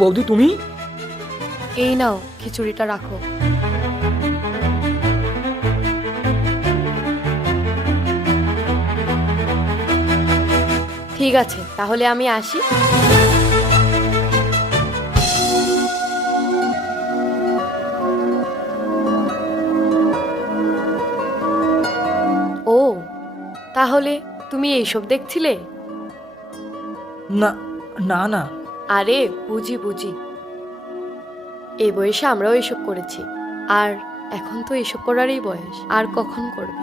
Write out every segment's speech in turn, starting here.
বৌদি তুমি? এই নাও খিচুড়িটা রাখো। ঠিক আছে, তাহলে আমি আসি। ও, তাহলে তুমি এইসব দেখছিলে? না না না। আরে বুঝি বুঝি, এই বয়সে আমরাও এইসব করেছি, আর এখন তো এইসব করারই বয়স, আর কখন করবে?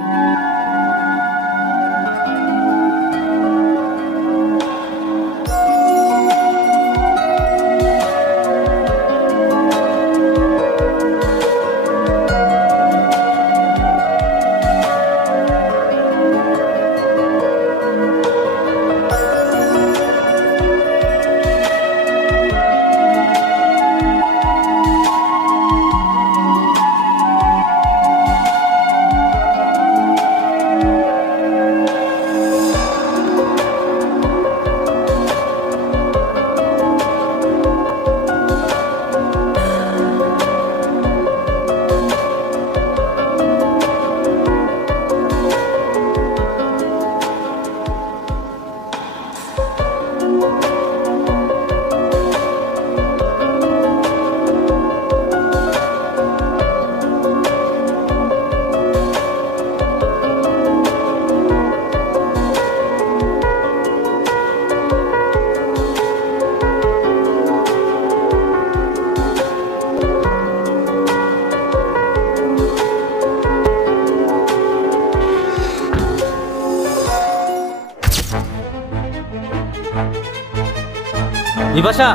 বিপাশা,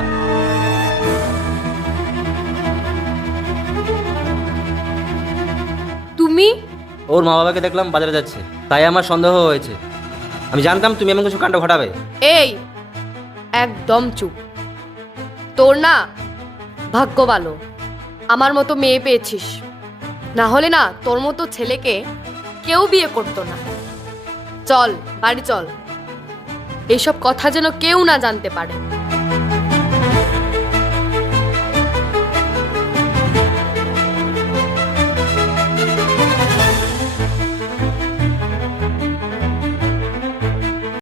তুমি? ওর মা বাবাকে দেখলাম বাজারে যাচ্ছে, তাই আমার সন্দেহ হয়েছে। আমি জানতাম তুমি এমন কিছু কাণ্ড ঘটাবে। এই একদম চুপ। তোর না ভাগ্য ভালো, আমার মতো মেয়ে পেয়েছিস, না হলে না তোর মতো ছেলেকে কেউ বিয়ে করতো না। চল বাড়ি চল, এইসব কথা যেন কেউ না জানতে পারে।